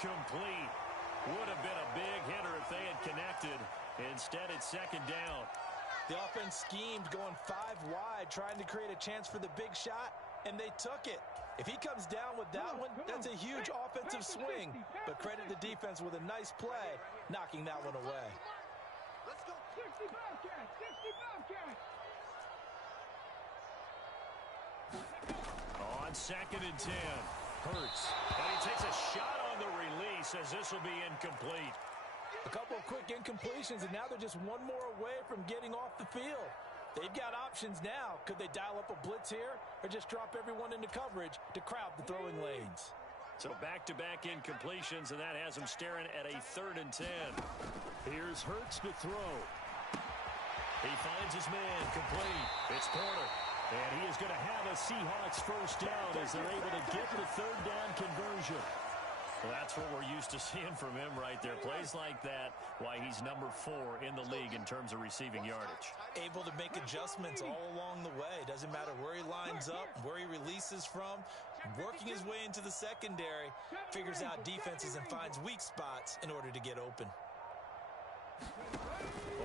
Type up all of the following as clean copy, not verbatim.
incomplete. Would have been a big hitter if they had connected. Instead, it's second down. The offense schemed going 5 wide, trying to create a chance for the big shot, and they took it. If he comes down with that one, that's a huge offensive swing. But credit the defense with a nice play, knocking that one away. Let's go. 65 catch, 65 catch. On second and 10, Hurts. And he takes a shot on the release as this will be incomplete. A couple of quick incompletions, and now they're just one more away from getting off the field. They've got options now. Could they dial up a blitz here or just drop everyone into coverage to crowd the throwing lanes? So back-to-back incompletions, and that has him staring at a 3rd and 10. Here's Hurts to throw. He finds his man complete. It's Porter. And he is going to have a Seahawks first down as they're able to get the 3rd down conversion. Well, that's what we're used to seeing from him right there. Plays like that, why he's number 4 in the league in terms of receiving yardage. Able to make adjustments all along the way. Doesn't matter where he lines up, where he releases from. Working his way into the secondary, figures out defenses and finds weak spots in order to get open.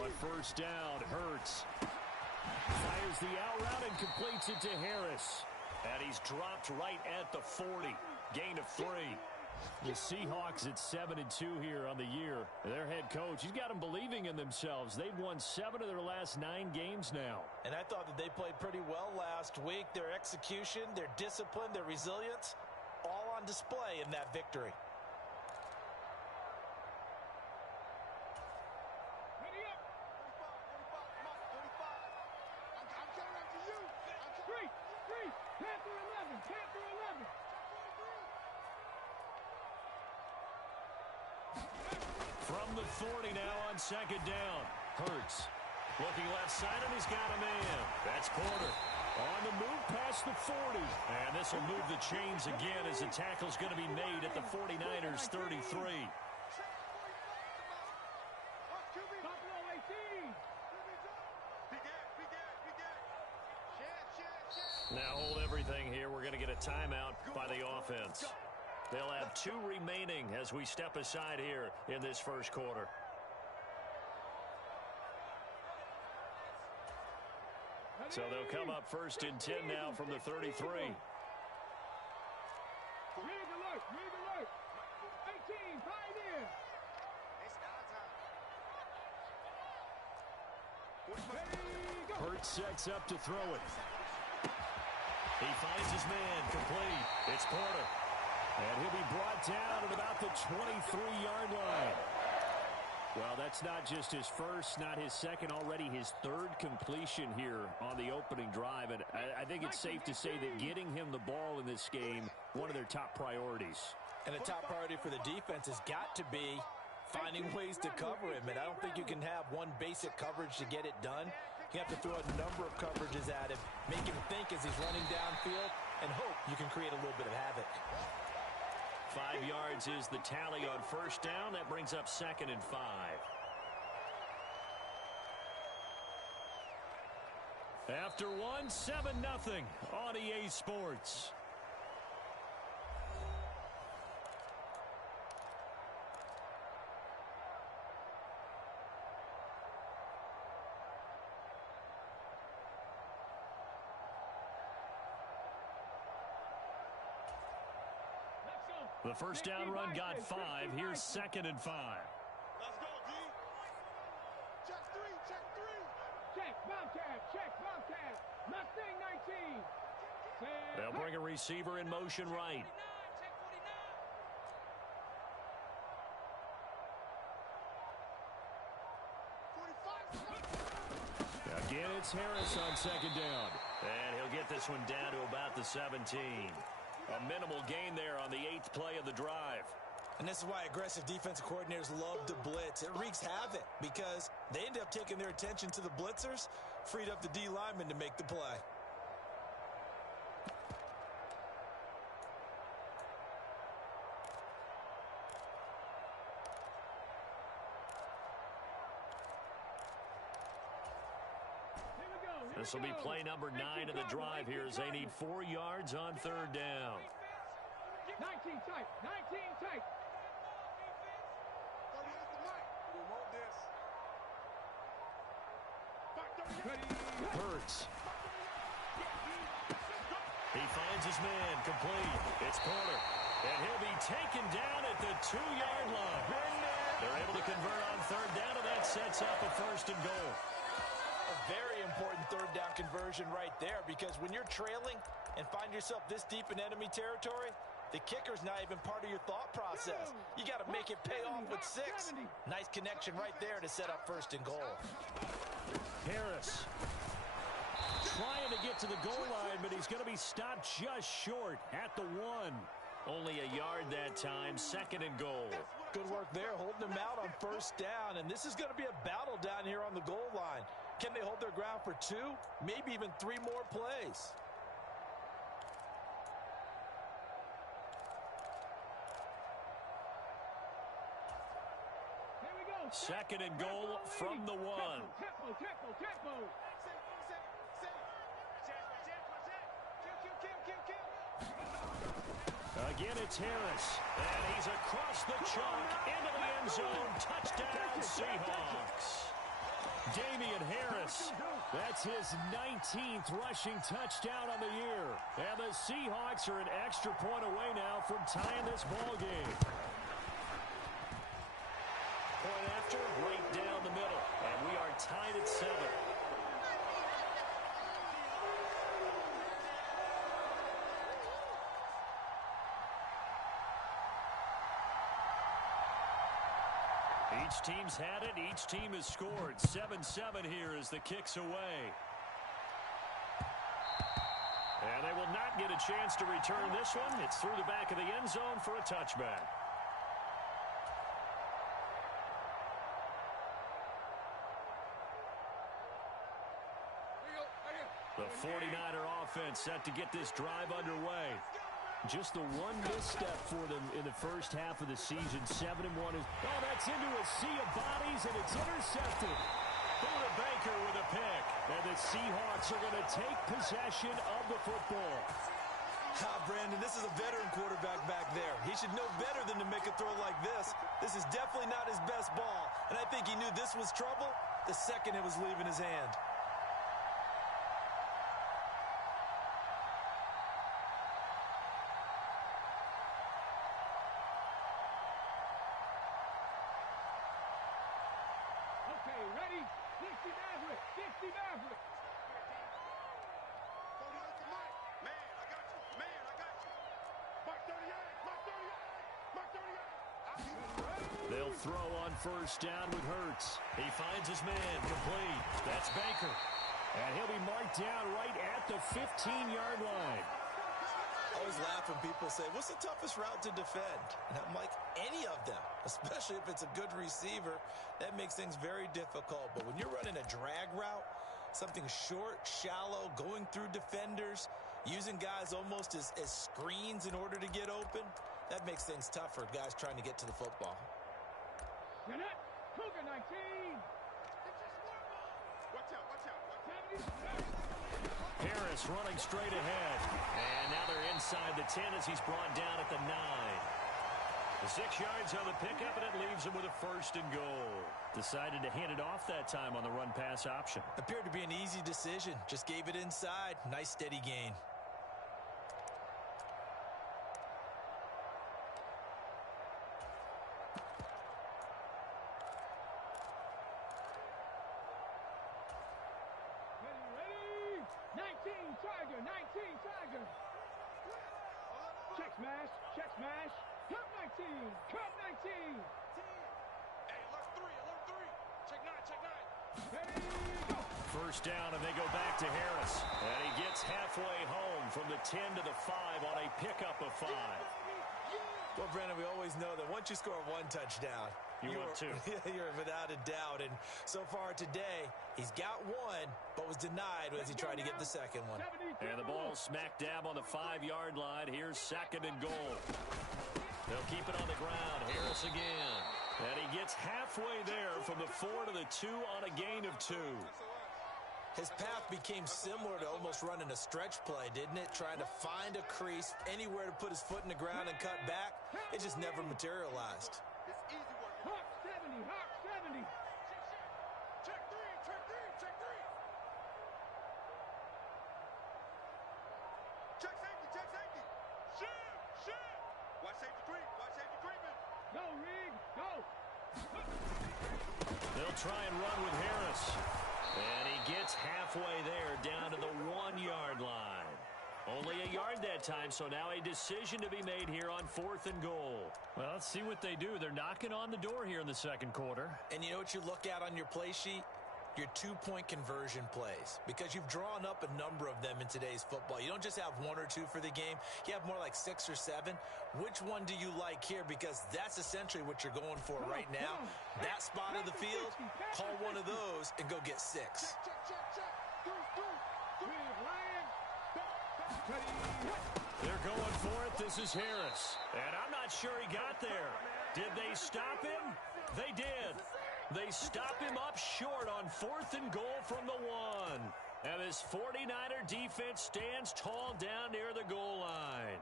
On first down, Hurts fires the out route and completes it to Harris. And he's dropped right at the 40. Gain of 3. The Seahawks at 7-2 here on the year. Their head coach, he's got them believing in themselves. They've won 7 of their last 9 games now. And I thought that they played pretty well last week. Their execution, their discipline, their resilience, all on display in that victory. From the 40 now on second down. Hurts looking left side, and he's got a man. That's Porter. On the move past the 40. And this will move the chains again as the tackle's going to be made at the 49ers 33. Now hold everything here. We're going to get a timeout by the offense. They'll have 2 remaining as we step aside here in this first quarter. So they'll come up 1st and 10 now from the 33. Rig alert, 18, Pioneer. Hurts sets up to throw it. He finds his man complete. It's Porter. And he'll be brought down at about the 23-yard line. Well, that's not just his first, not his second, already his 3rd completion here on the opening drive. And I think it's safe to say that getting him the ball in this game, one of their top priorities. And the top priority for the defense has got to be finding ways to cover him. And I don't think you can have one basic coverage to get it done. You have to throw a number of coverages at him, make him think as he's running downfield, and hope you can create a little bit of havoc. 5 yards is the tally on first down. That brings up 2nd and 5. After 1, 7-0 on EA Sports. The first down run got 5. Here's 2nd and 5. Let's go, D. Check 3, check 3. Check, Bobcat, check, Bobcat. Mustang 19. They'll bring a receiver in motion right. Again, it's Harris on second down. And he'll get this one down to about the 17. A minimal gain there on the 8th play of the drive. And this is why aggressive defensive coordinators love to blitz. It wreaks havoc because they end up taking their attention to the blitzers, freed up the D lineman to make the play. This will be play number 9 of the drive here as they need 4 yards on 3rd down. 19 tight, 19 tight. Hurts. He finds his man, complete. It's Porter. And he'll be taken down at the 2-yard line. They're able to convert on third down, and that sets up a first and goal. A very important third down conversion right there, because when you're trailing and find yourself this deep in enemy territory, the kicker's not even part of your thought process. You got to make it pay off with 6. Nice connection right there to set up first and goal. Harris trying to get to the goal line, but he's going to be stopped just short at the 1. Only a yard that time, second and goal. Good work there, holding them out on first down, and this is going to be a battle down here on the goal line. Can they hold their ground for 2, maybe even 3 more plays? Second and goal from the 1. Tempo. Again, it's Harris. And he's across the chalk into the end zone. Touchdown, Seahawks. Damian Harris. That's his 19th rushing touchdown on the year. And the Seahawks are an extra point away now from tying this ball game. Point after, right down the middle. And we are tied at 7. Each team's had it. Each team has scored. 7-7 here as the kick's away. And they will not get a chance to return this one. It's through the back of the end zone for a touchback. The 49er offense set to get this drive underway. Just the one misstep for them in the first half of the season. 7-1 is... Oh, that's into a sea of bodies, and it's intercepted. Buda Baker with a pick. And the Seahawks are going to take possession of the football. Brandon, this is a veteran quarterback back there. He should know better than to make a throw like this. This is definitely not his best ball. And I think he knew this was trouble the second it was leaving his hand. Ready? 60 Maverick. 60 Maverick. Man, I got you. Mark 38. Mark 38. They'll throw on first down with Hurts. He finds his man, complete. That's Baker. And he'll be marked down right at the 15-yard line. I always laugh when people say, what's the toughest route to defend? And I'm like, any of them, especially if it's a good receiver. That makes things very difficult. But when you're running a drag route, something short, shallow, going through defenders, using guys almost as screens in order to get open, that makes things tough for guys trying to get to the football. Cougar 19. Watch out. Harris running straight ahead. And now they're inside the 10 as he's brought down at the 9. The 6 yards on the pickup, and it leaves him with a first and goal. Decided to hand it off that time on the run-pass option. Appeared to be an easy decision. Just gave it inside. Nice steady gain. Ready? 19 Tiger. Check smash. Cut 19. Hey, alert 3. Check 9. Ready, go. First down, and they go back to Harris. And he gets halfway home from the 10 to the 5 on a pickup of 5. Well, Brandon, we always know that once you score 1 touchdown, you're 2. You're without a doubt. And so far today, he's got 1, but was denied as he tried to get the second one. And the ball smack dab on the 5-yard line. Here's second and goal. They'll keep it on the ground. Harris again. And he gets halfway there from the 4 to the 2 on a gain of 2. His path became similar to almost running a stretch play, didn't it? Trying to find a crease, anywhere to put his foot in the ground and cut back. It just never materialized. Hawk 70. Check 3. They'll try and run with Harris. And he gets halfway there, down to the 1-yard line. Only a yard that time, so now a decision to be made here on 4th and goal. Well, let's see what they do. They're knocking on the door here in the second quarter. And you know what you look at on your play sheet? Your 2-point conversion plays, because you've drawn up a number of them in today's football. You don't just have 1 or 2 for the game. You have more like 6 or 7. Which one do you like here? Because that's essentially what you're going for right now. That spot of the field, call one of those and go get 6. They're going for it. This is Harris. And I'm not sure he got there. Did they stop him? They did. They stop him up short on 4th and goal from the 1. And this 49er defense stands tall down near the goal line.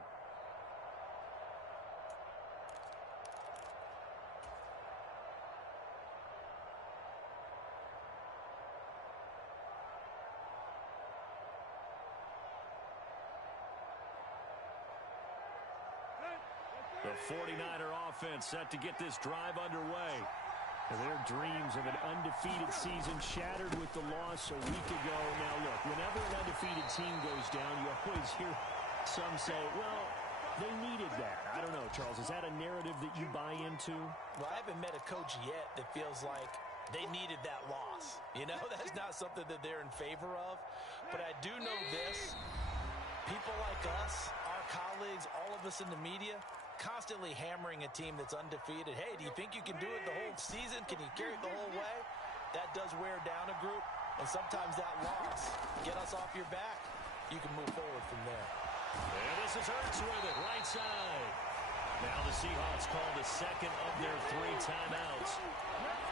The 49er offense set to get this drive underway. Their dreams of an undefeated season shattered with the loss a week ago. Now, look, whenever an undefeated team goes down, you always hear some say, well, they needed that. I don't know, Charles. Is that a narrative that you buy into? Well, I haven't met a coach yet that feels like they needed that loss. You know, that's not something that they're in favor of. But I do know this. People like us, our colleagues, all of us in the media, constantly hammering a team that's undefeated. Hey, do you think you can do it the whole season? Can you carry it the whole way? That does wear down a group, and sometimes that loss get us off your back. You can move forward from there. And this is Hurts with it, right side. Now the Seahawks call the second of their 3 timeouts.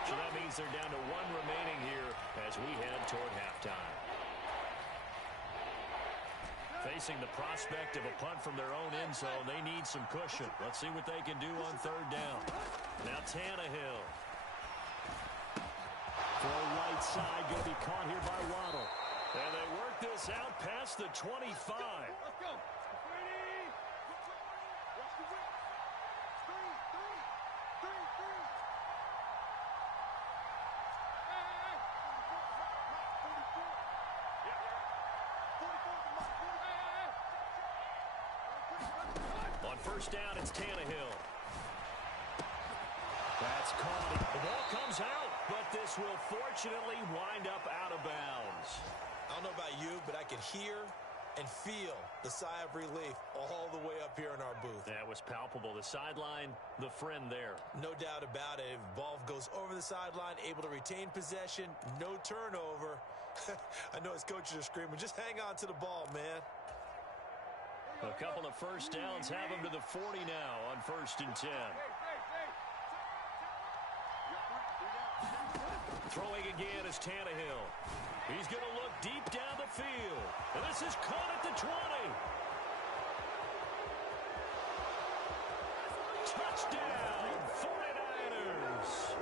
So that means they're down to 1 remaining here as we head toward halftime. Facing the prospect of a punt from their own end zone, they need some cushion. Let's see what they can do on 3rd down. Now Tannehill. Throw right side, going to be caught here by Waddle. And they work this out past the 25. Let's go. Ready. Watch the whip. Three. Hey. 44. Yeah. 44. On 1st down, it's Tannehill. That's caught. The ball comes out, but this will fortunately wind up out of bounds. I don't know about you, but I can hear and feel the sigh of relief all the way up here in our booth. That was palpable. The sideline, the friend there. No doubt about it. If the ball goes over the sideline, able to retain possession, no turnover. I know his coaches are screaming, just hang on to the ball, man. A couple of 1st downs have him to the 40 now on 1st and 10. Throwing again is Tannehill. He's going to look deep down the field. And this is caught at the 20. Touchdown, 49ers.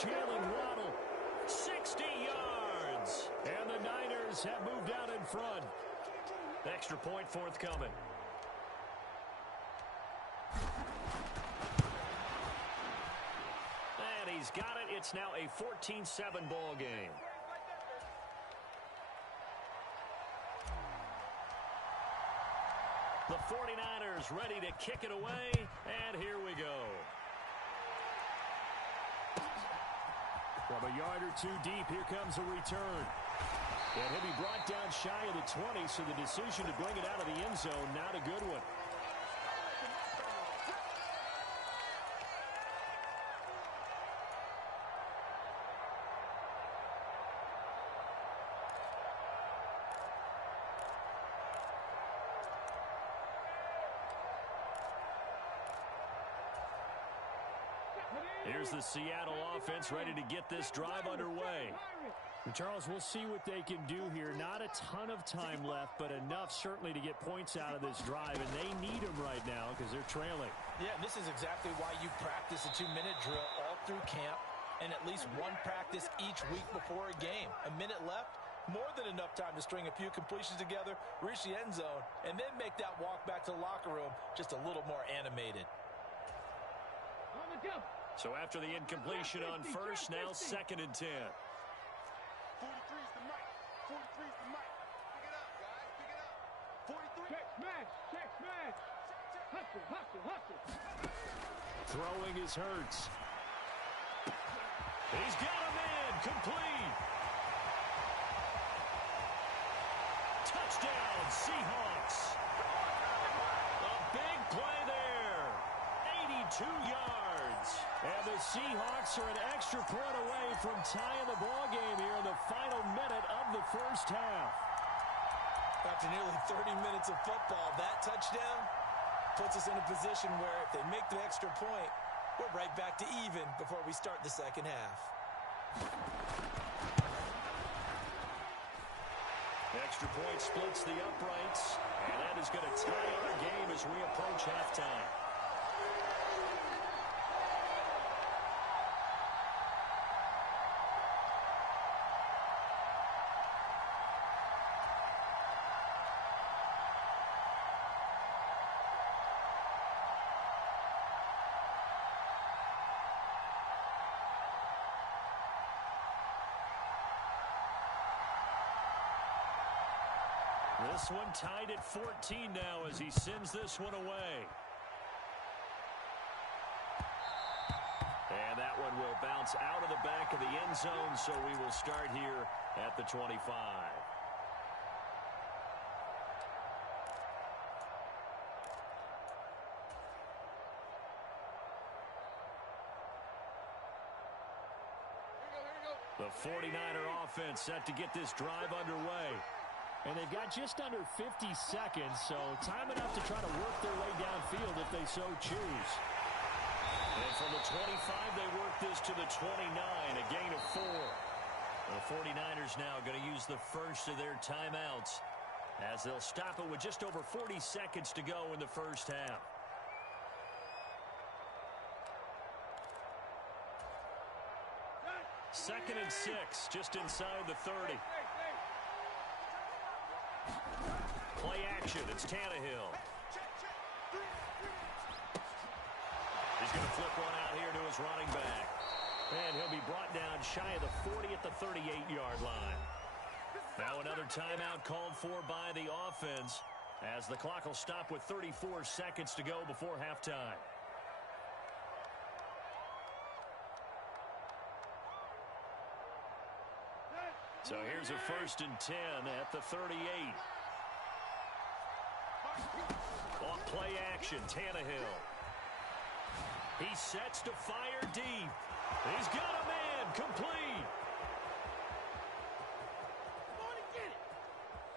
Jalen Waddle, 60 yards. And the Niners have moved out in front. Extra point forthcoming. And he's got it. It's now a 14-7 ball game. The 49ers ready to kick it away, and here we go. From a yard or 2 deep, here comes a return. And he'll be brought down shy of the 20, so the decision to bring it out of the end zone, not a good one. Here's the Seattle offense ready to get this drive underway. And Charles, we'll see what they can do here. Not a ton of time left, but enough certainly to get points out of this drive, and they need them right now because they're trailing. Yeah, and this is exactly why you practice a 2-minute drill all through camp and at least 1 practice each week before a game. A minute left, more than enough time to string a few completions together, reach the end zone, and then make that walk back to the locker room just a little more animated. On the jump. So after the incompletion on first, now 2nd and 10. 43's the mic. 43's the mic. Pick it up, guys. Pick it up. 43. Check smash. Check smash. Hustle, hustle, hustle. Throwing is Hurts. He's got a man. Complete. Touchdown, Seahawks. A big play there. 82 yards. And the Seahawks are an extra point away from tying the ball game here in the final minute of the first half. After nearly 30 minutes of football, that touchdown puts us in a position where if they make the extra point, we're right back to even before we start the second half. Extra point splits the uprights, and that is going to tie our game as we approach halftime. This one tied at 14 now as he sends this one away. And that one will bounce out of the back of the end zone, so we will start here at the 25. The 49er offense set to get this drive underway. And they've got just under 50 seconds, so time enough to try to work their way downfield if they so choose. And from the 25, they work this to the 29, a gain of 4. The 49ers now going to use the first of their timeouts as they'll stop it with just over 40 seconds to go in the first half. Second and 6, just inside the 30. Play action, it's Tannehill. He's going to flip one out here to his running back. And he'll be brought down shy of the 40 at the 38-yard line. Now another timeout called for by the offense as the clock will stop with 34 seconds to go before halftime. So here's a 1st and 10 at the 38. On play action, Tannehill. He sets to fire deep. He's got a man, complete.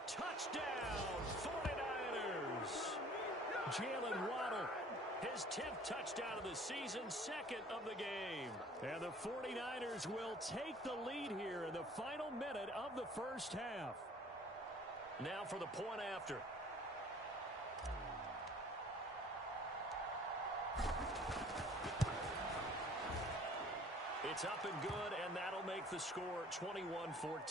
Touchdown, 49ers. Jalen Waddle, his 10th touchdown of the season, 2nd of the game. And the 49ers will take the lead here in the final minute of the first half. Now for the point after. It's up and good, and that'll make the score 21-14.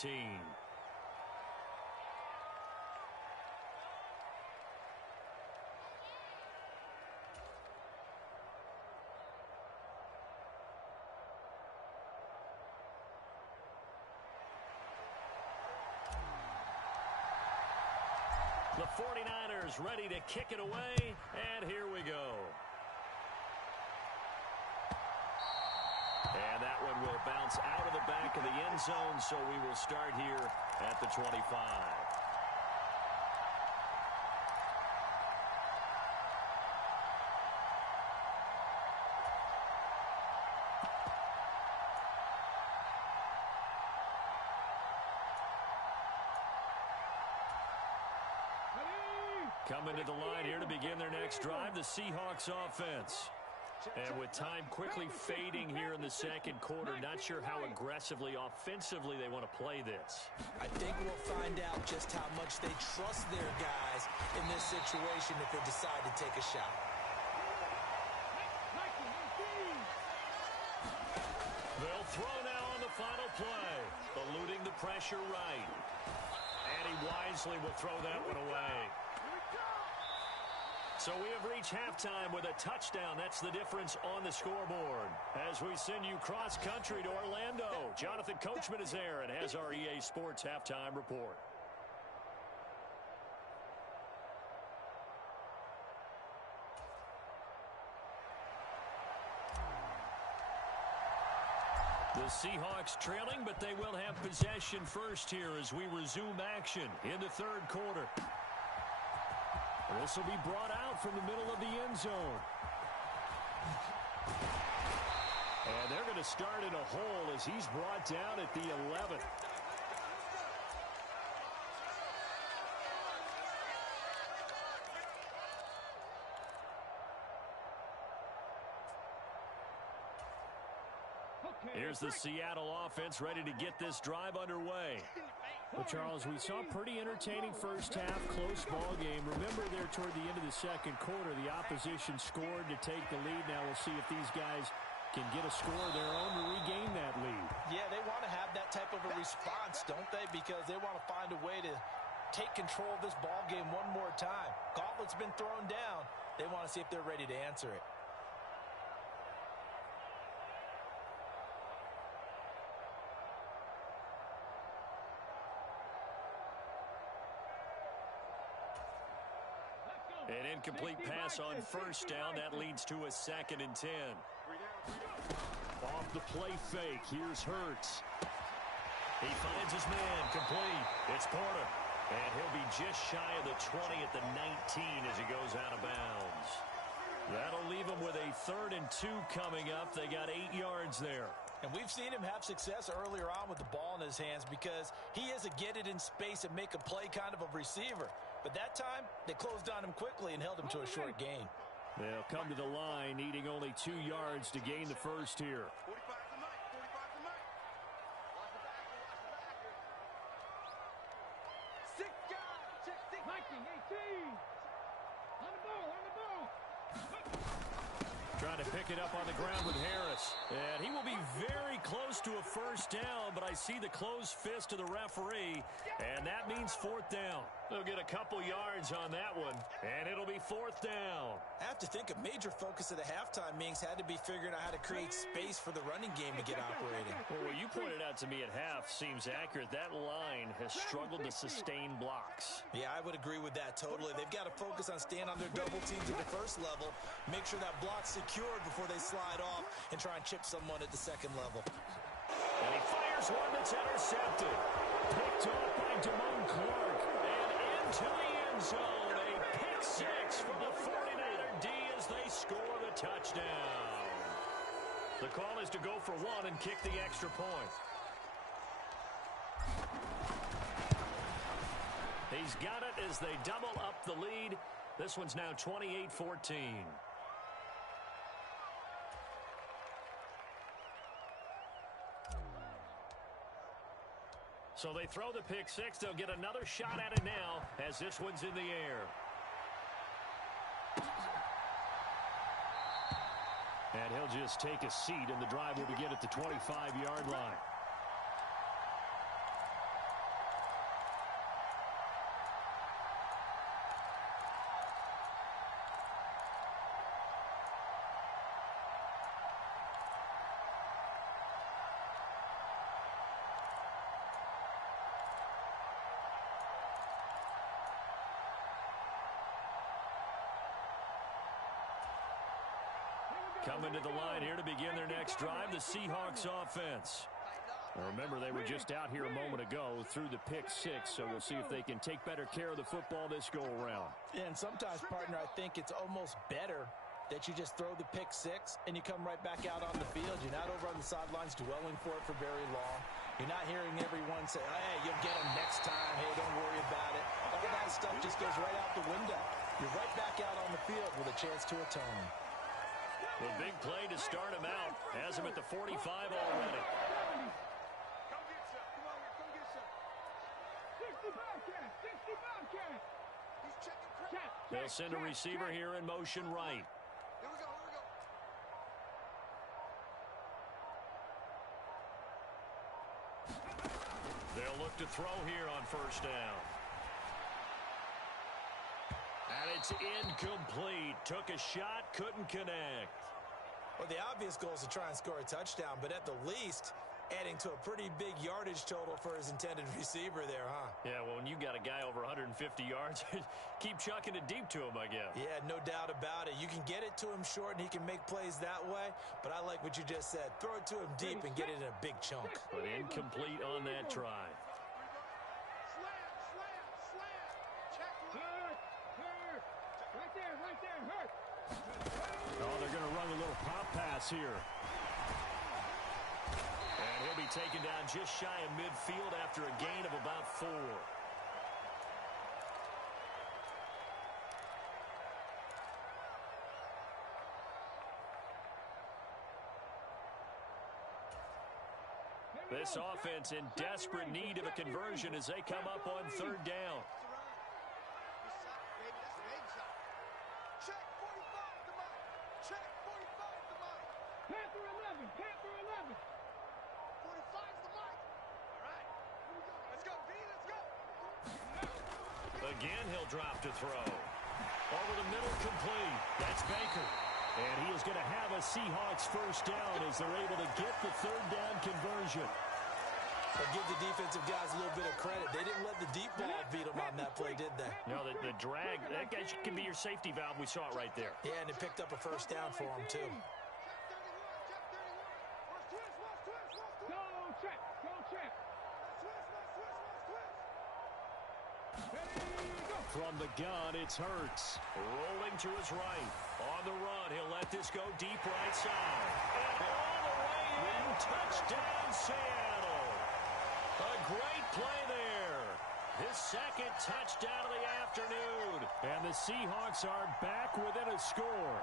The 49ers ready to kick it away, and here we go. And that one will bounce out of the back of the end zone, so we will start here at the 25. Coming to the line here to begin their next drive, the Seahawks offense. And with time quickly fading here in the second quarter, not sure how aggressively, offensively they want to play this. I think we'll find out just how much they trust their guys in this situation if they decide to take a shot. They'll throw now on the final play, eluding the pressure right. And he wisely will throw that one away. So we have reached halftime with a touchdown. That's the difference on the scoreboard. As we send you cross-country to Orlando, Jonathan Coachman is there and has our EA Sports halftime report. The Seahawks trailing, but they will have possession first here as we resume action in the third quarter. This will be brought out from the middle of the end zone. And they're going to start in a hole as he's brought down at the 11th. Here's the Seattle offense ready to get this drive underway. Well, Charles, we saw a pretty entertaining first half, close ball game. Remember there toward the end of the second quarter, the opposition scored to take the lead. Now we'll see if these guys can get a score of their own to regain that lead. Yeah, they want to have that type of a response, don't they? Because they want to find a way to take control of this ball game one more time. Gauntlet's been thrown down. They want to see if they're ready to answer it. An incomplete pass on first down. That leads to a 2nd and 10. Off the play fake. Here's Hurts. He finds his man. Complete. It's Porter. And he'll be just shy of the 20 at the 19 as he goes out of bounds. That'll leave him with a 3rd and 2 coming up. They got 8 yards there. And we've seen him have success earlier on with the ball in his hands because he is a get it in space and make a play kind of a receiver. But that time, they closed on him quickly and held him to a short gain. They'll come to the line, needing only 2 yards to gain the first here. 45's the mic. 45's the mic. Watch the backer. Watch the backer. 6 guys. Check 6. Mikey, 18. On the ball. Trying to pick it up on the ground with Harris. And he will be very close to a first down, but I see the closed fist of the referee, and that means 4th down. They'll get a couple yards on that one, and it'll be 4th down. I have to think a major focus of the halftime meetings had to be figuring out how to create space for the running game to get operating. Well, what you pointed out to me at half seems accurate. That line has struggled to sustain blocks. Yeah, I would agree with that totally. They've got to focus on staying on their double teams at the first level, make sure that block's secured before they slide off, and try and chip someone at the second level. And he fires one that's intercepted. Picked off by Damone Clark. And into the end zone. A pick 6 from the 49er D as they score the touchdown. The call is to go for 1 and kick the extra point. He's got it as they double up the lead. This one's now 28-14. So they throw the pick 6. They'll get another shot at it now as this one's in the air. And he'll just take a seat, and the drive will begin at the 25-yard line. Coming to the line here to begin their next drive, the Seahawks offense. Now remember, they were just out here a moment ago through the pick 6, so we'll see if they can take better care of the football this go-around. And sometimes, partner, I think it's almost better that you just throw the pick 6 and you come right back out on the field. You're not over on the sidelines dwelling for it for very long. You're not hearing everyone say, hey, you'll get them next time. Hey, don't worry about it. All that stuff just goes right out the window. You're right back out on the field with a chance to atone. The big play to start him out. Has him at the 45 already. Come get some. Come on here. Come get some. 60 Bobcat. 60 Bobcat. He's checking. They'll send a receiver here in motion right. Here we go. Here we go. They'll look to throw here on first down. And it It's incomplete. Took a shot, couldn't connect. Well, the obvious goal is to try and score a touchdown, but at the least, adding to a pretty big yardage total for his intended receiver there, huh? Yeah, well, when you got a guy over 150 yards, keep chucking it deep to him, I guess. Yeah, no doubt about it. You can get it to him short, and he can make plays that way, but I like what you just said. Throw it to him deep and get it in a big chunk. But incomplete on that try. Oh, they're going to run a little pop pass here. And he'll be taken down just shy of midfield after a gain of about 4. This offense in desperate need of a conversion as they come up on 3rd down. Again, he'll drop to throw. Over the middle, complete. That's Baker. And he is going to have a Seahawks first down as they're able to get the 3rd down conversion. But give the defensive guys a little bit of credit. They didn't let the deep ball beat them on that play, did they? No, the drag, that guy can be your safety valve. We saw it right there. Yeah, and it picked up a first down for them, too. From the gun, it's Hurts. Rolling to his right. On the run, he'll let this go deep right side. And all the way in, touchdown Seattle. A great play there. His 2nd touchdown of the afternoon. And the Seahawks are back within a score.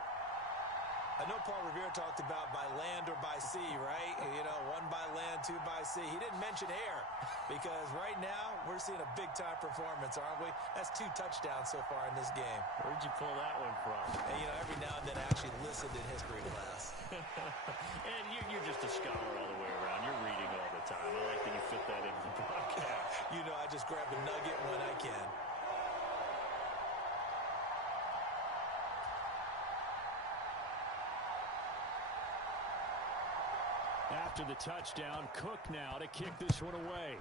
I know Paul Revere talked about by land or by sea, right? You know, 1 by land, 2 by sea. He didn't mention air because right now we're seeing a big-time performance, aren't we? That's 2 touchdowns so far in this game. Where'd you pull that one from? And, you know, every now and then I actually listened in history class. And you're just a scholar all the way around. You're reading all the time. I like that you fit that into the broadcast. You know, I just grab a nugget when I can. After the touchdown, Cook now to kick this one away.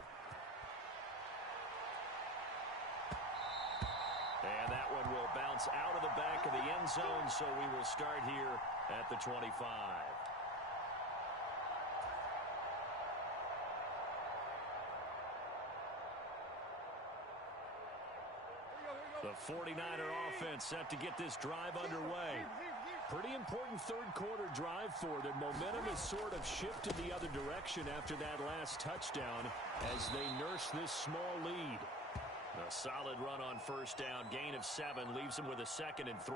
And that one will bounce out of the back of the end zone, so we will start here at the 25. The 49er offense set to get this drive underway. Pretty important 3rd quarter drive for them. Momentum has sort of shifted the other direction after that last touchdown as they nurse this small lead. A solid run on 1st down. Gain of 7 leaves them with a 2nd and 3.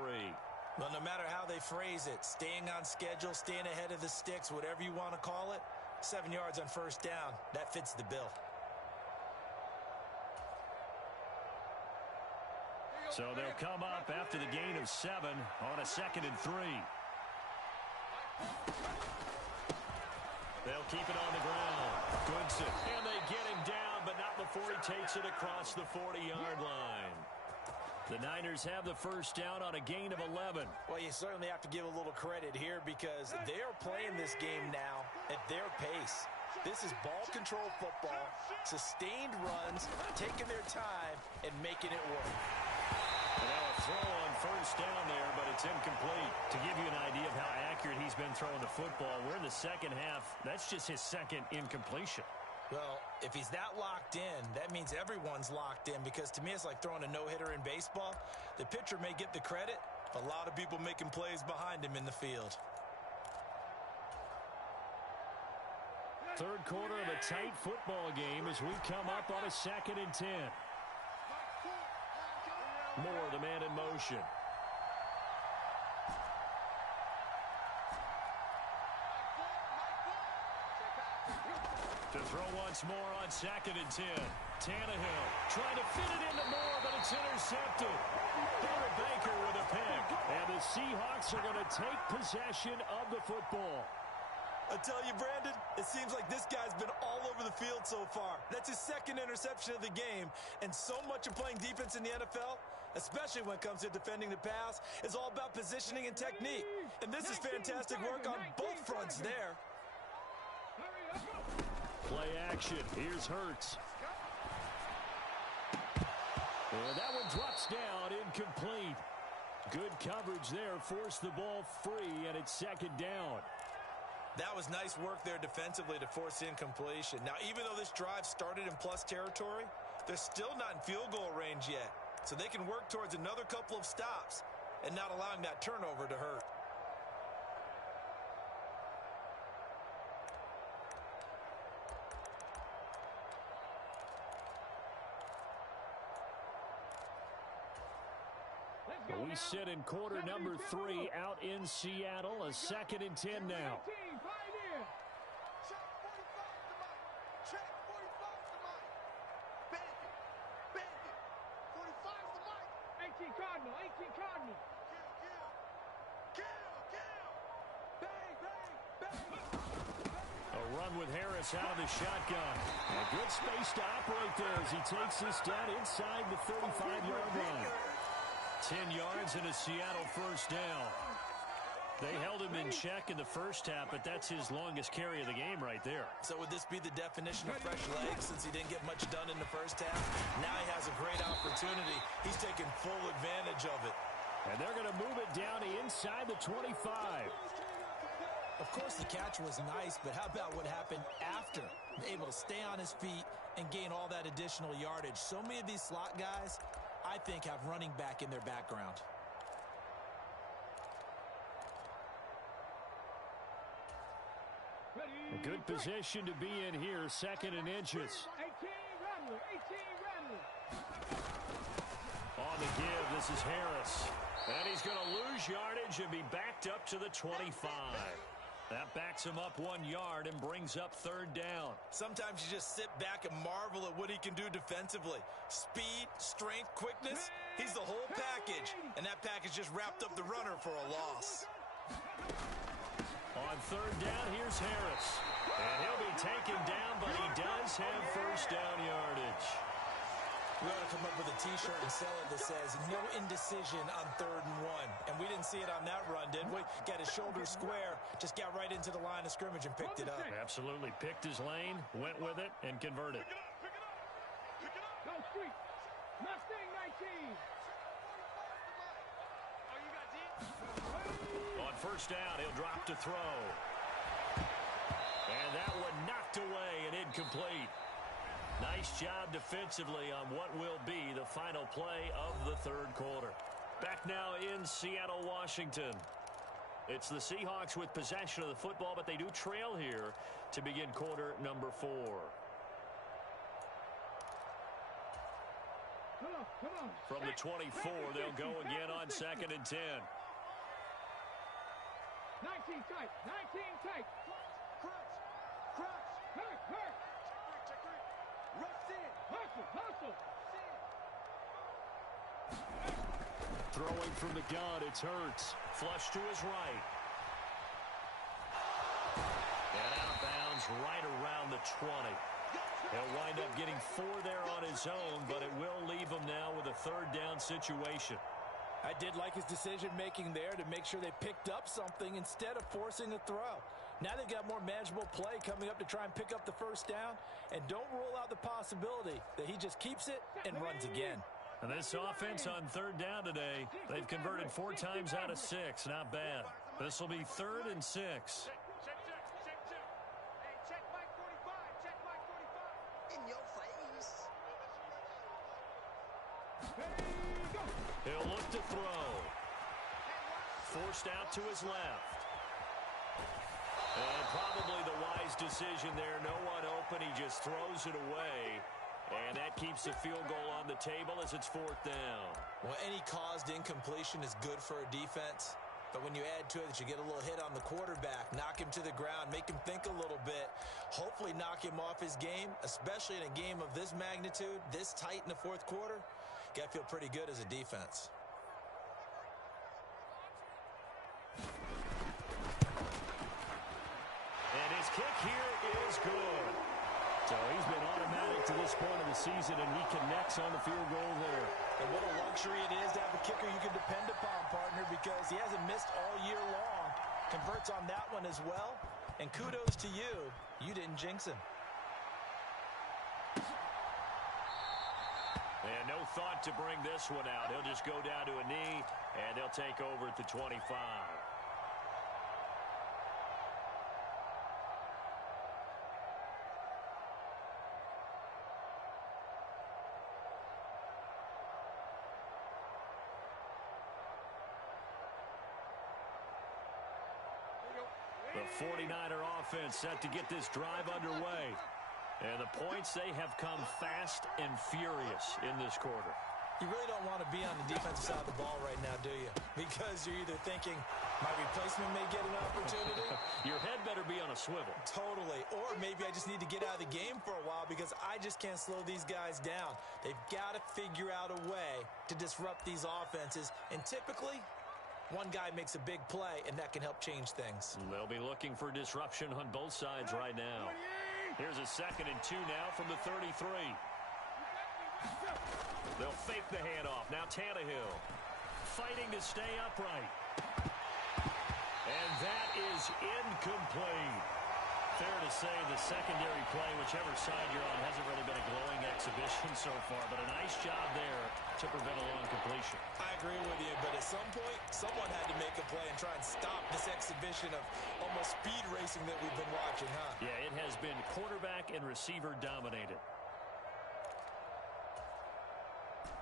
Well, no matter how they phrase it, staying on schedule, staying ahead of the sticks, whatever you want to call it, 7 yards on 1st down, that fits the bill. So they'll come up after the gain of 7 on a 2nd and 3. They'll keep it on the ground. Goodson. And they get him down, but not before he takes it across the 40-yard line. The Niners have the first down on a gain of 11. Well, you certainly have to give a little credit here because they are playing this game now at their pace. This is ball control football, sustained runs, taking their time, and making it work. Well, a throw on first down there, but it's incomplete. To give you an idea of how accurate he's been throwing the football, we're in the 2nd half. That's just his 2nd incompletion. Well, if he's that locked in, that means everyone's locked in because to me it's like throwing a no-hitter in baseball. The pitcher may get the credit. A lot of people making plays behind him in the field. 3rd quarter of a tight football game as we come up on a 2nd and 10. Moore, the man in motion. To throw once more on 2nd and 10. Tannehill trying to fit it into Moore, but it's intercepted. David Baker with a pick. And the Seahawks are going to take possession of the football. I tell you, Brandon, it seems like this guy's been all over the field so far. That's his 2nd interception of the game. And so much of playing defense in the NFL especially when it comes to defending the pass. It's all about positioning and technique. And this is fantastic work on both fronts there. Play action. Here's Hurts. And that one drops down, incomplete. Good coverage there, forced the ball free, and it's second down. That was nice work there defensively to force incompletion. Now, even though this drive started in plus territory, they're still not in field goal range yet. So they can work towards another couple of stops and not allowing that turnover to hurt. We sit in quarter number 3 out in Seattle. A 2nd and 10 now. Check 45's the mic. Bandit. Bandit. 45's the mic. 18 Cardinal. 18 Cardinal. Kill. Bang, bang, bang. A run with Harris out of the shotgun. A good space to operate there as he takes this down inside the 35-yard line. 10 yards and a Seattle first down. They held him in check in the first half, but that's his longest carry of the game right there. So would this be the definition of fresh legs since he didn't get much done in the first half? Now he has a great opportunity. He's taking full advantage of it. And they're going to move it down to inside the 25. Of course, the catch was nice, but how about what happened after? Able to stay on his feet and gain all that additional yardage. So many of these slot guys, I think, have running back in their background. A good position to be in here, 2nd and inches. 18 Rattler. On the give, this is Harris. And he's going to lose yardage and be backed up to the 25. That backs him up 1 yard and brings up 3rd down. Sometimes you just sit back and marvel at what he can do defensively. Speed, strength, quickness, he's the whole package. And that package just wrapped up the runner for a loss. On 3rd down, here's Harris. And he'll be taken down, but he does have first down yardage. We ought to come up with a T-shirt and sell it that says, no indecision on 3rd and 1. And we didn't see it on that run, did we? Got his shoulder square, just got right into the line of scrimmage and picked it up. Absolutely. Picked his lane, went with it, and converted. Pick it up. Go street. Mustang 19. Oh, you got deep? On first down, he'll drop to throw. And that one knocked away and incomplete. Nice job defensively on what will be the final play of the 3rd quarter. Back now in Seattle, Washington. It's the Seahawks with possession of the football, but they do trail here to begin quarter number 4. Come on. From the 24, they'll go again on 2nd and 10. 19 tight. 19 tight. Crunch. Hurt. Check 3. Rush in. Hustle. Throwing from the gun, it's Hurts. Flush to his right. And out of bounds right around the 20. He'll wind up getting 4 there on his own, but it will leave him now with a 3rd down situation. I did like his decision-making there to make sure they picked up something instead of forcing a throw. Now they've got more manageable play coming up to try and pick up the first down, and don't rule out the possibility that he just keeps it and runs again. And this offense on 3rd down today, they've converted 4 times out of 6. Not bad. This will be 3rd and 6. Check 2. Hey, check Mike 45. Check Mike 45. In your face. He'll look to throw. Forced out to his left. And probably the wise decision there. No one open. He just throws it away. And that keeps the field goal on the table as it's 4th down. Well, any caused incompletion is good for a defense. But when you add to it that you get a little hit on the quarterback, knock him to the ground, make him think a little bit, hopefully knock him off his game, especially in a game of this magnitude, this tight in the 4th quarter, you got to feel pretty good as a defense. And his kick here is good. So he's been automatic to this point of the season, and he connects on the field goal there. And what a luxury it is to have a kicker you can depend upon, partner, because he hasn't missed all year long. Converts on that one as well. And kudos to you. You didn't jinx him. And no thought to bring this one out. He'll just go down to a knee, and they'll take over at the 25. The 49er offense set to get this drive underway. And the points, they have come fast and furious in this quarter. You really don't want to be on the defensive side of the ball right now, do you? Because you're either thinking, my replacement may get an opportunity. Your head better be on a swivel. Totally. Or maybe I just need to get out of the game for a while because I just can't slow these guys down. They've got to figure out a way to disrupt these offenses. And typically, one guy makes a big play, and that can help change things. They'll be looking for disruption on both sides right now. Here's a 2nd and 2 now from the 33. They'll fake the handoff. Now Tannehill fighting to stay upright. And that is incomplete. Fair to say the secondary play, whichever side you're on, hasn't really been a glowing exhibition so far, but a nice job there to prevent a long completion. I agree with you, but at some point, someone had to make a play and try and stop this exhibition of almost speed racing that we've been watching, huh? Yeah, it has been quarterback and receiver dominated.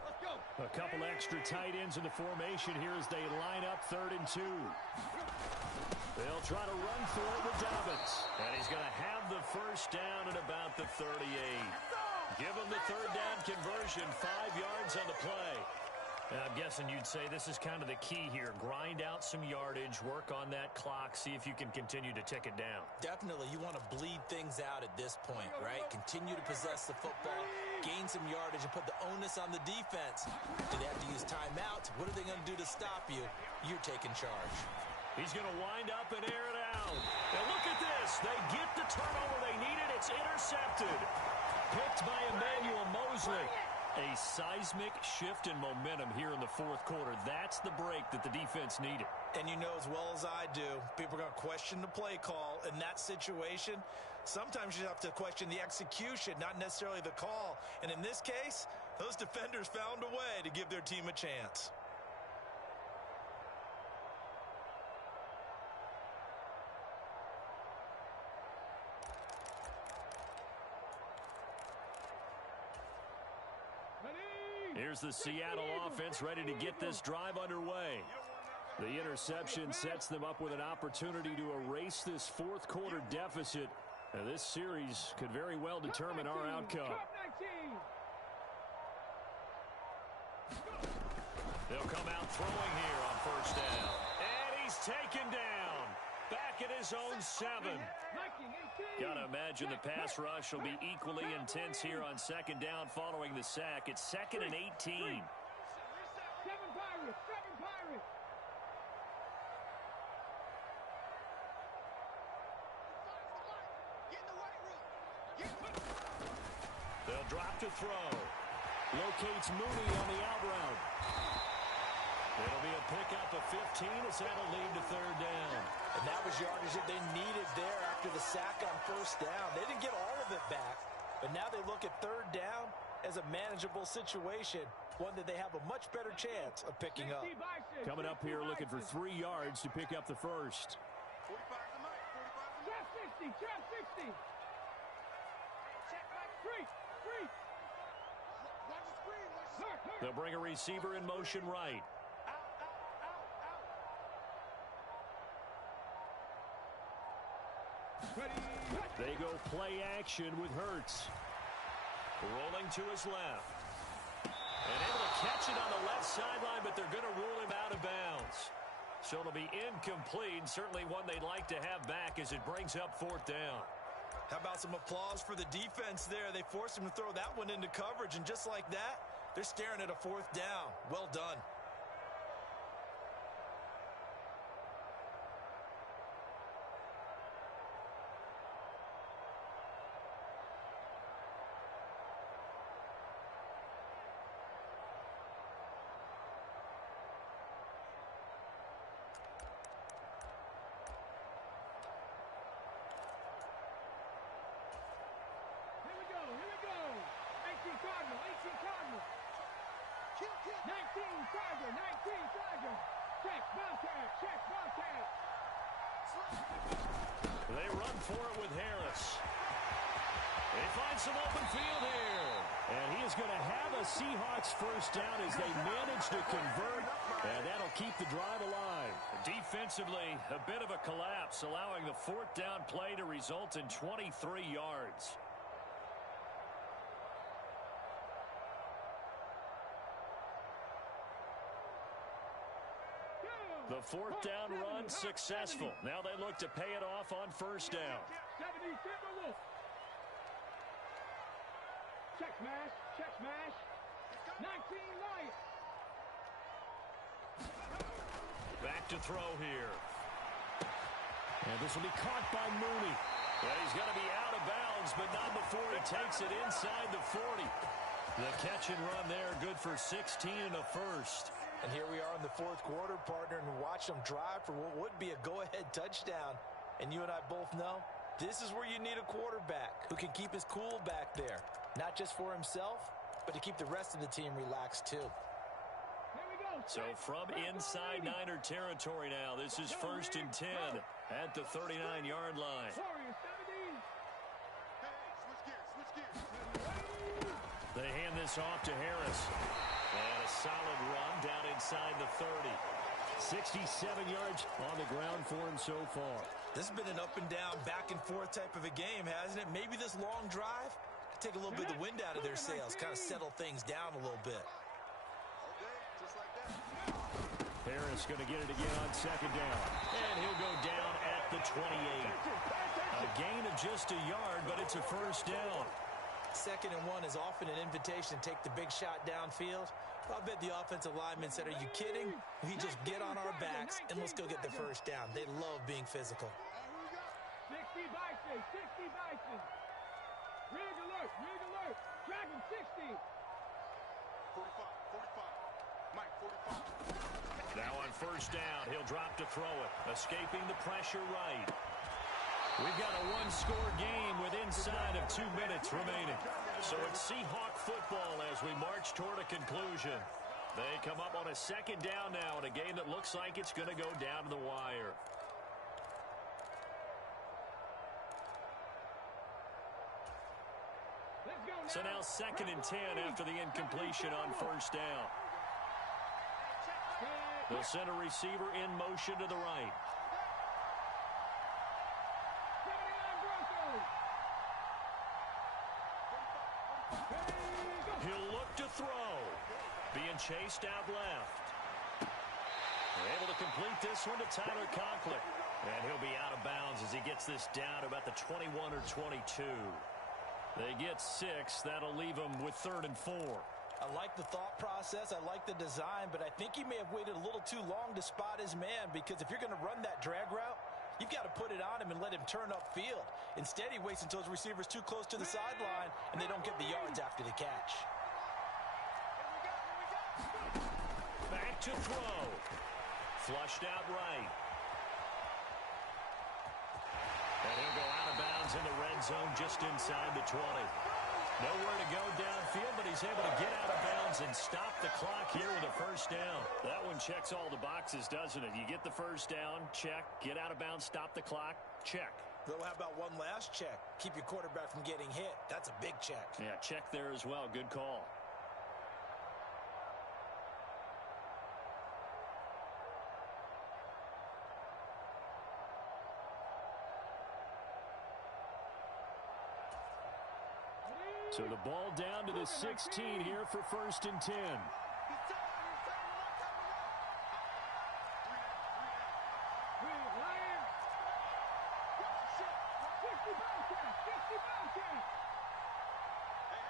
Let's go. A couple extra tight ends in the formation here as they line up 3rd and 2. They'll try to run for it with Dobbins. And he's going to have the first down at about the 38. Give him the 3rd down conversion, 5 yards on the play. I'm guessing you'd say this is kind of the key here. Grind out some yardage, work on that clock, see if you can continue to tick it down. Definitely, you want to bleed things out at this point, right? Continue to possess the football, gain some yardage, and put the onus on the defense. Do they have to use timeouts? What are they going to do to stop you? You're taking charge. He's going to wind up and air it out. And look at this. They get the turnover they needed. It's intercepted. Picked by Emmanuel Mosley. A seismic shift in momentum here in the 4th quarter. That's the break that the defense needed. And you know as well as I do, people are going to question the play call in that situation. Sometimes you have to question the execution, not necessarily the call. And in this case, those defenders found a way to give their team a chance. Here's the Seattle offense ready to get this drive underway. The interception sets them up with an opportunity to erase this 4th quarter deficit. And this series could very well determine our outcome. They'll come out throwing here on 1st down. And he's taken down. Back at his own 7. Gotta imagine the pass rush will be equally intense here on 2nd down following the sack. It's 2nd and 18. 7 Pirates, 7 Pirates. They'll drop to throw. Locates Mooney on the out route. It'll be a pickup of 15 as that'll lead to 3rd down. And that was yardage that they needed there after the sack on 1st down. They didn't get all of it back, but now they look at 3rd down as a manageable situation, one that they have a much better chance of picking up. Coming up here looking for 3 yards to pick up the first. 45 to Mike. 45 to Mike. Trap 60. Check back. Free. Watch the screen. They'll bring a receiver in motion right. They go play action with Hurts. Rolling to his left. And able to catch it on the left sideline, but they're going to rule him out of bounds. So it'll be incomplete, certainly one they'd like to have back as it brings up 4th down. How about some applause for the defense there? They forced him to throw that one into coverage, and just like that, they're staring at a 4th down. Well done. Tiger, 19 Tiger. Check, Bobcat, check, Bobcat. They run for it with Harris. They find some open field here. And he is going to have a Seahawks first down as they manage to convert. And that'll keep the drive alive. Defensively, a bit of a collapse, allowing the fourth down play to result in 23 yards. The fourth down run successful. Now they look to pay it off on first down. 70 Timberwolf. Check smash, check smash. 19 Light. Back to throw here. And this will be caught by Mooney. Well, he's going to be out of bounds, but not before he takes it inside the 40. The catch and run there, good for 16 and a first. And here we are in the fourth quarter, partner, and watch them drive for what would be a go-ahead touchdown. And you and I both know this is where you need a quarterback who can keep his cool back there. Not just for himself, but to keep the rest of the team relaxed too. So from inside Niner territory now, this is 1st and 10 at the 39-yard line. They hand this off to Harris. And a solid run down inside the 30. 67 yards on the ground for him so far. This has been an up and down, back and forth type of a game, hasn't it? Maybe this long drive could take a little bit of the wind out of their sails, kind of settle things down a little bit. Harris going to get it again on second down. And he'll go down at the 28. A gain of just a yard, but it's a first down. 2nd and 1 is often an invitation to take the big shot downfield. I bet the offensive linemen said, are you kidding? We just get on our backs and let's go get the first down. They love being physical. 60 Bison, 60 Bison. Rig alert, Dragon 60. 45, Mike 45. Now on first down, he'll drop to throw it. Escaping the pressure right. We've got a one-score game with inside of 2 minutes remaining. So it's Seahawk football as we march toward a conclusion. They come up on a second down now in a game that looks like it's going to go down to the wire. So now 2nd and 10 after the incompletion on first down. They'll send a receiver in motion to the right. He'll look to throw. Being chased out left. They're able to complete this one to Tyler Conklin. And he'll be out of bounds as he gets this down to about the 21 or 22. They get 6. That'll leave them with 3rd and 4. I like the thought process. I like the design, but I think he may have waited a little too long to spot his man, because if you're going to run that drag route, you've got to put it on him and let him turn upfield. Instead, he waits until his receiver's too close to the sideline, and they don't get the yards after the catch. Back to throw. Flushed out right. And he'll go out of bounds in the red zone just inside the 20. Nowhere to go downfield, but he's able to get out of bounds and stop the clock here with a first down. That one checks all the boxes, doesn't it? You get the first down, check. Get out of bounds, stop the clock, check. Though, how about one last check? Keep your quarterback from getting hit. That's a big check. Yeah, check there as well. Good call. So the ball down to the 16 here for 1st and 10.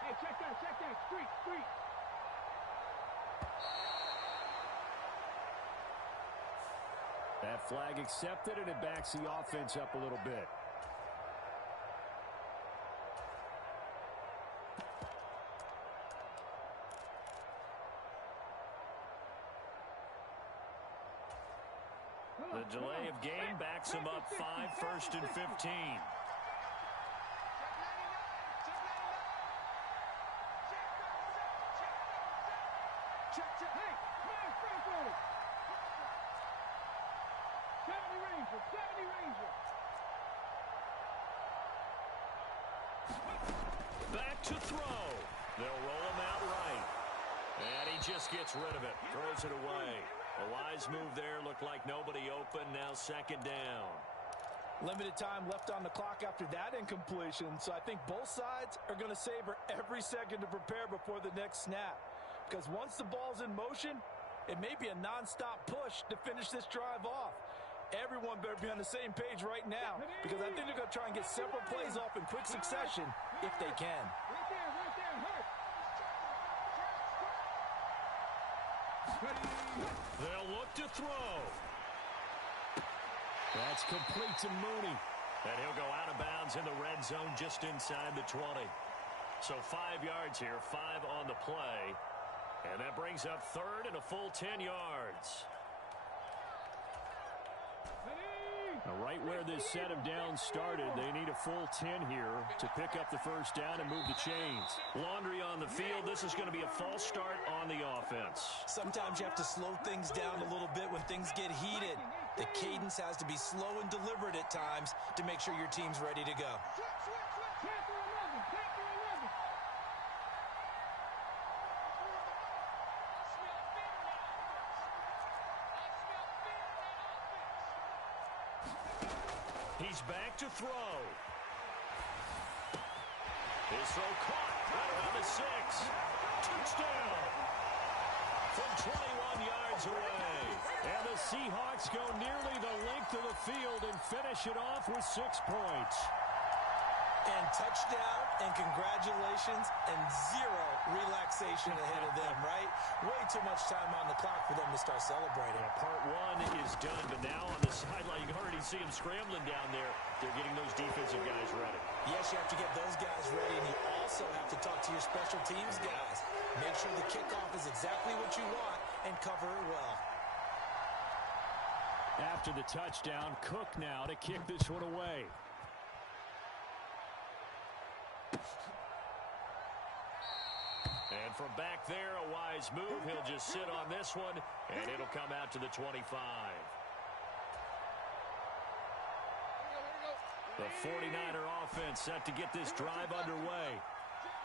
Hey, check that, street. That flag accepted, and it backs the offense up a little bit. The delay of game backs him up 5, 1st and 15. Check, check. Hey, man, Franco. 70 Ranger, 70 Ranger. Back to throw. They'll roll him out right. And he just gets rid of it. Throws it away. A wise move there. Looked like nobody open. Now second down. Limited time left on the clock after that incompletion, so I think both sides are going to savor every second to prepare before the next snap. Because once the ball's in motion, it may be a nonstop push to finish this drive off. Everyone better be on the same page right now, because I think they're going to try and get several plays off in quick succession if they can. Right there, hurt. They'll look to throw. That's complete to Mooney. And he'll go out of bounds in the red zone just inside the 20. So 5 yards here, 5 on the play. And that brings up third and a full 10 yards. Now, right where this set of downs started, they need a full 10 here to pick up the first down and move the chains. Laundry on the field. This is going to be a false start on the offense. Sometimes you have to slow things down a little bit when things get heated. The cadence has to be slow and deliberate at times to make sure your team's ready to go. He's back to throw. His throw caught right around the 6. Touchdown from 21 yards away. And the Seahawks go nearly the length of the field and finish it off with 6 points. And touchdown, and congratulations, and zero relaxation ahead of them, right? Way too much time on the clock for them to start celebrating. Yeah, part one is done, but now on the sideline, you can already see them scrambling down there. They're getting those defensive guys ready. Yes, you have to get those guys ready, and you also have to talk to your special teams guys. Make sure the kickoff is exactly what you want and cover it well. After the touchdown, Cook now to kick this one away. And from back there, a wise move. He'll just sit on this one, and it'll come out to the 25. The 49er offense set to get this drive underway.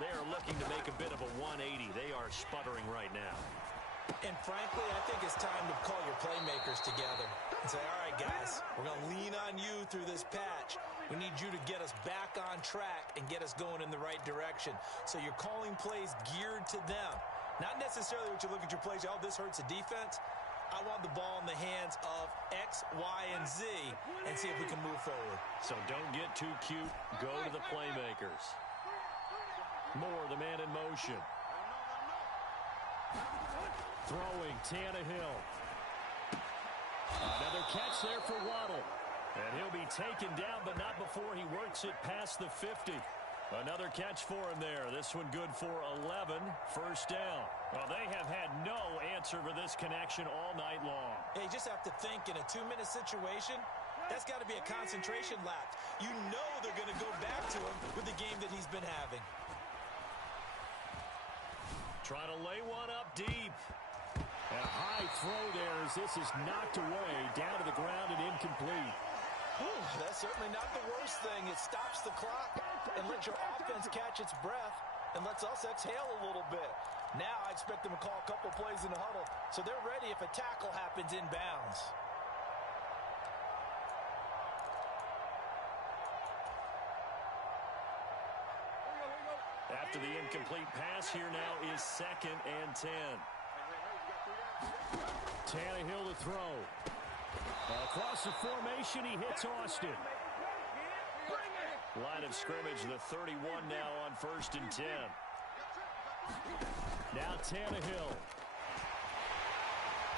They are looking to make a bit of a 180. They are sputtering right now. And frankly, I think it's time to call your playmakers together and say, all right, guys, we're going to lean on you through this patch. We need you to get us back on track and get us going in the right direction. So you're calling plays geared to them. Not necessarily what you look at your plays, oh, this hurts the defense. I want the ball in the hands of X, Y, and Z and see if we can move forward. So don't get too cute. Go to the playmakers. Moore, the man in motion. Throwing, Tannehill. Another catch there for Waddle. And he'll be taken down, but not before he works it past the 50. Another catch for him there. This one good for 11. First down. Well, they have had no answer for this connection all night long. Yeah, you just have to think in a 2-minute situation, that's got to be a concentration lapse. You know they're going to go back to him with the game that he's been having. Trying to lay one up deep. And a high throw there as this is knocked away, down to the ground and incomplete. Whew, that's certainly not the worst thing. It stops the clock and lets your offense catch its breath and lets us exhale a little bit. Now I expect them to call a couple plays in the huddle so they're ready if a tackle happens inbounds. After the incomplete pass, here now is 2nd and 10. Tannehill to throw. Across the formation, he hits Austin. Line of scrimmage, the 31 now on 1st and 10. Now Tannehill.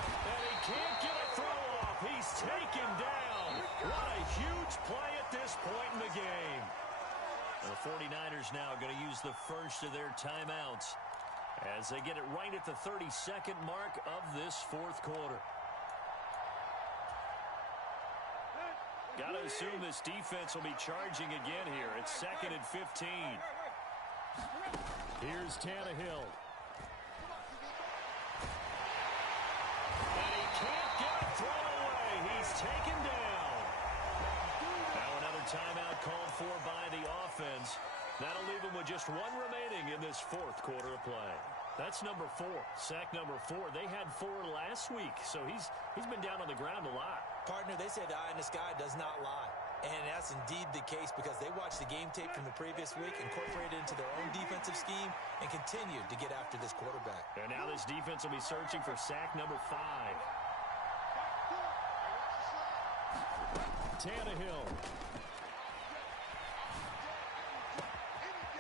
And he can't get a throw off. He's taken down. What a huge play at this point in the game. The 49ers now going to use the first of their timeouts as they get it right at the 32nd mark of this 4th quarter. Got to assume this defense will be charging again here. It's 2nd and 15. Here's Tannehill. thrown away. He's taken down. Now another timeout called for by the offense. That'll leave him with just one remaining in this fourth quarter of play. That's number 4. Sack number 4. They had 4 last week, so he's been down on the ground a lot. Partner, they say the eye in the sky does not lie. And that's indeed the case because they watched the game tape from the previous week, incorporated it into their own defensive scheme, and continued to get after this quarterback. And now this defense will be searching for sack number 5. Tannehill.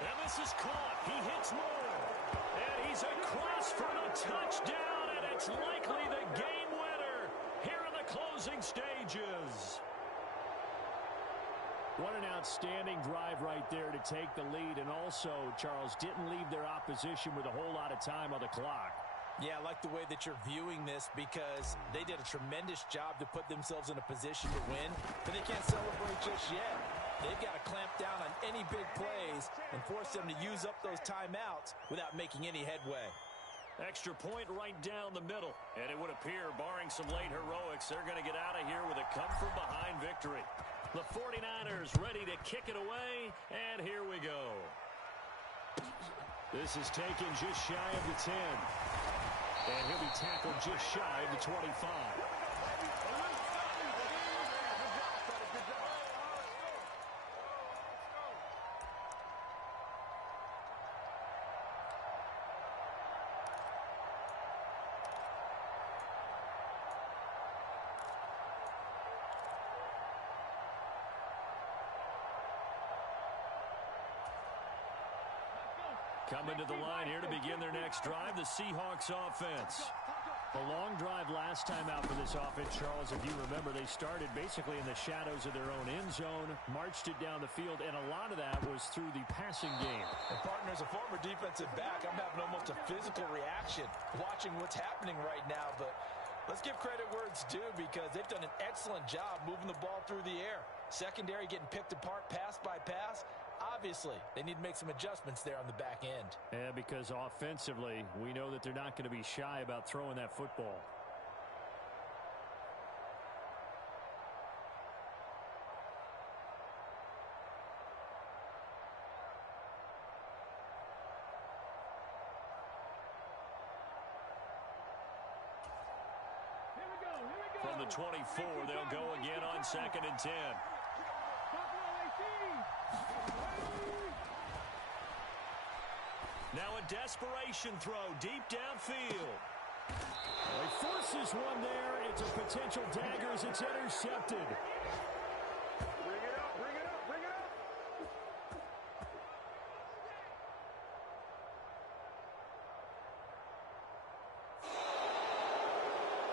And this is caught. He hits Moore. And he's across for the touchdown, and it's likely the game winner here in the closing stages. What an outstanding drive right there to take the lead. And also, Charles, didn't leave their opposition with a whole lot of time on the clock. Yeah, I like the way that you're viewing this because they did a tremendous job to put themselves in a position to win, but they can't celebrate just yet. They've got to clamp down on any big plays and force them to use up those timeouts without making any headway. Extra point right down the middle. And it would appear, barring some late heroics, they're going to get out of here with a come-from-behind victory. The 49ers ready to kick it away, and here we go. This is taken just shy of the 10. And he'll be tackled just shy of the 25. Coming to the line here to begin their next drive, the Seahawks offense. A long drive last time out for this offense, Charles. If you remember, they started basically in the shadows of their own end zone, marched it down the field, and a lot of that was through the passing game. And partner, as a former defensive back, I'm having almost a physical reaction watching what's happening right now. But let's give credit where it's due because they've done an excellent job moving the ball through the air. Secondary getting picked apart pass by pass. Obviously, they need to make some adjustments there on the back end. Yeah, because offensively, we know that they're not going to be shy about throwing that football. From the 24, they'll go again on 2nd and 10. Now a desperation throw deep downfield. Well, he forces one there. It's a potential dagger as it's intercepted. Bring it up, bring it up, bring it up.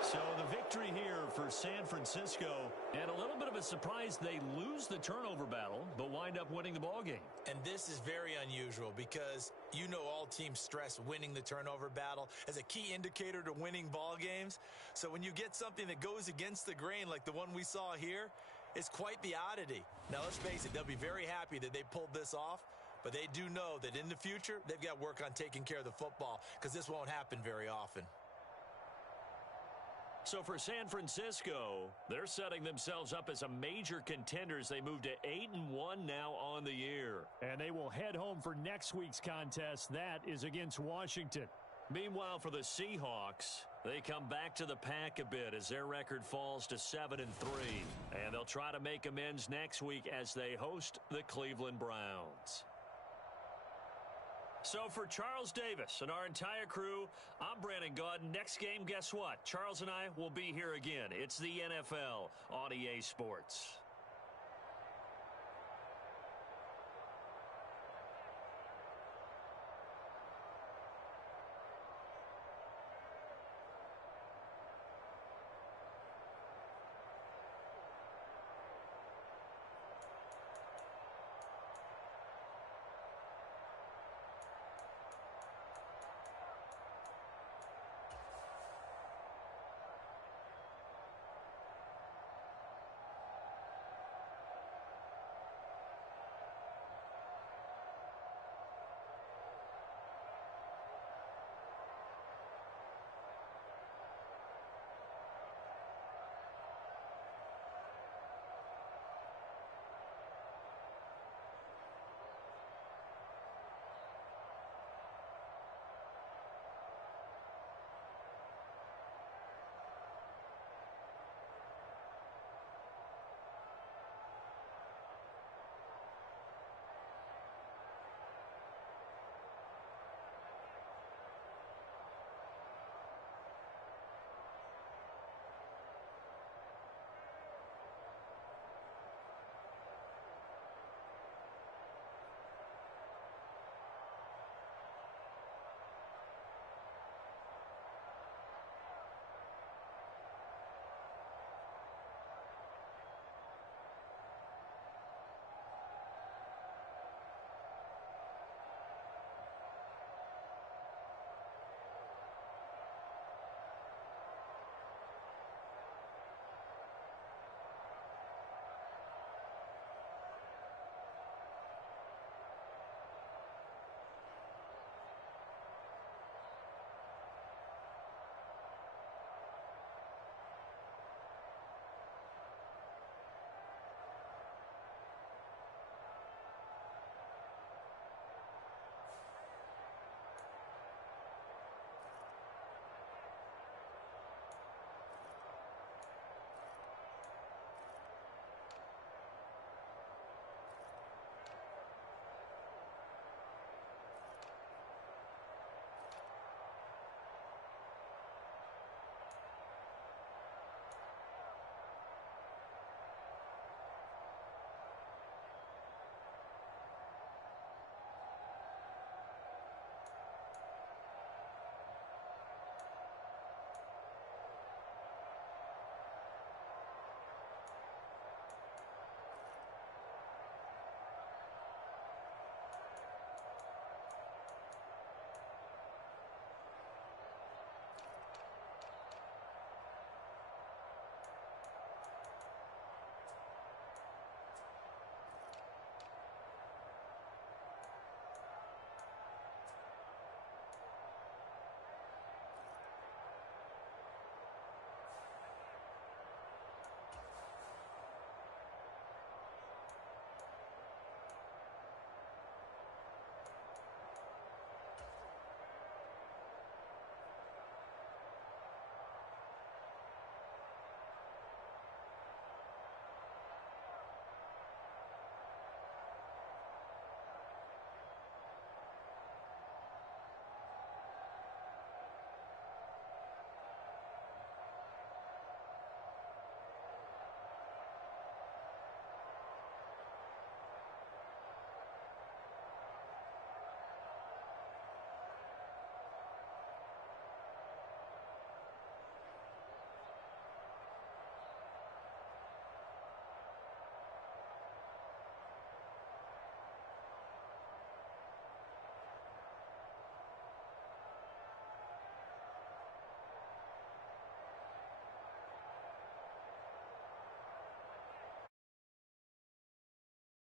So the victory here for San Francisco, and a little bit of a surprise they lose the turnover battle, but wind up winning the ball game. And this is very unusual because you know all teams stress winning the turnover battle as a key indicator to winning ball games. So when you get something that goes against the grain like the one we saw here, it's quite the oddity. Now let's face it, they'll be very happy that they pulled this off, but they do know that in the future they've got work on taking care of the football because this won't happen very often. So for San Francisco, they're setting themselves up as a major contender as they move to 8-1 now on the year. And they will head home for next week's contest. That is against Washington. Meanwhile, for the Seahawks, they come back to the pack a bit as their record falls to 7-3. And they'll try to make amends next week as they host the Cleveland Browns. So for Charles Davis and our entire crew, I'm Brandon Gaudin. Next game, guess what? Charles and I will be here again. It's the NFL on EA Sports.